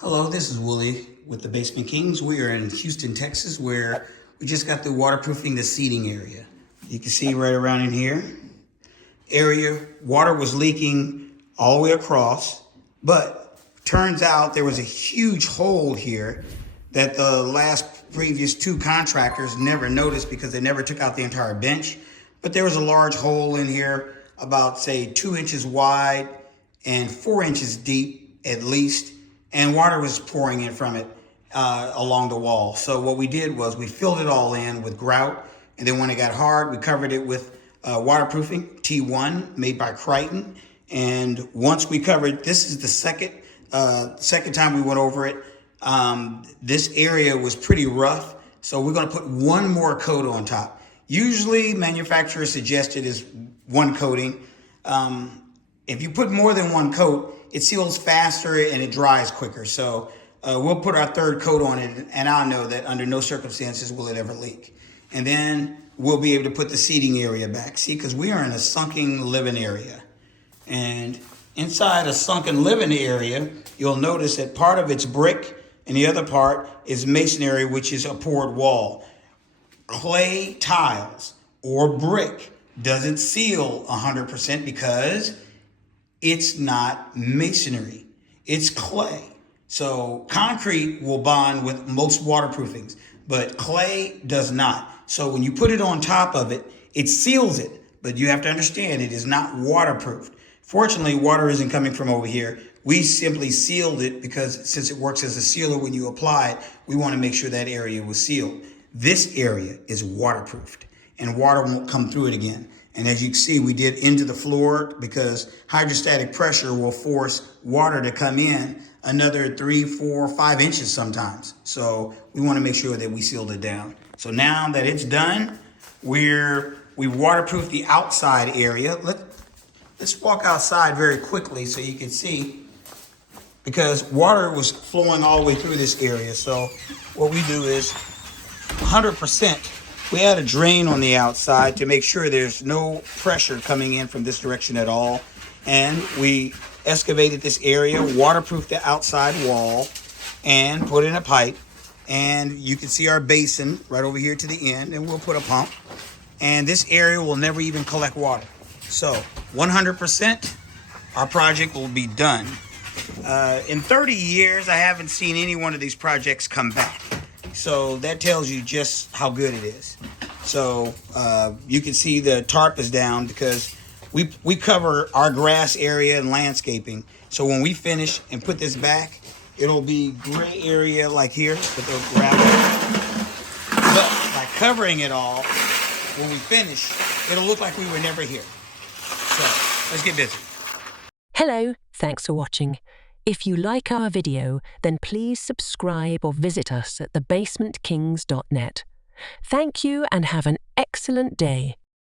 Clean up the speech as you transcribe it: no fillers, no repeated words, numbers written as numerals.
Hello, this is Willie with the Basement Kings. We are in Houston, Texas, where we just got through waterproofing the seating area. You can see right around in here, water was leaking all the way across, but turns out there was a huge hole here that the previous two contractors never noticed because they never took out the entire bench. But there was a large hole in here, about say 2 inches wide and 4 inches deep at least, and water was pouring in from it along the wall. So what we did was we filled it all in with grout, and then when it got hard, we covered it with waterproofing T1 made by Crichton. And once we covered, this is the second time we went over it. This area was pretty rough, so we're going to put one more coat on top. Usually, manufacturers suggested is one coating. If you put more than one coat, it seals faster and it dries quicker. So we'll put our third coat on it, and I'll know that under no circumstances will it ever leak. And then we'll be able to put the seating area back. See, because we are in a sunken living area. And inside a sunken living area, you'll notice that part of it's brick and the other part is masonry, which is a poured wall. Clay tiles or brick doesn't seal 100% because it's not masonry, it's clay. So concrete will bond with most waterproofings, but clay does not. So when you put it on top of it, it seals it, but you have to understand it is not waterproofed. Fortunately, water isn't coming from over here. We simply sealed it because since it works as a sealer when you apply it, we want to make sure that area was sealed. This area is waterproofed and water won't come through it again. And as you can see, we did into the floor because hydrostatic pressure will force water to come in another 3, 4, 5 inches sometimes. So we want to make sure that we sealed it down. So now that it's done, we've waterproofed the outside area. Let's walk outside very quickly so you can see, because water was flowing all the way through this area. So what we do is 100%. We add a drain on the outside to make sure there's no pressure coming in from this direction at all. And we excavated this area, waterproofed the outside wall, and put in a pipe. And you can see our basin right over here to the end, and we'll put a pump. And this area will never even collect water. So 100%, our project will be done. In 30 years, I haven't seen any one of these projects come back. So that tells you just how good it is. So you can see the tarp is down because we cover our grass area and landscaping. So when we finish and put this back, it'll be gray area like here with the gravel. But by covering it all, when we finish, it'll look like we were never here. So let's get busy. Hello, thanks for watching. If you like our video, then please subscribe or visit us at thebasementkings.net. Thank you and have an excellent day.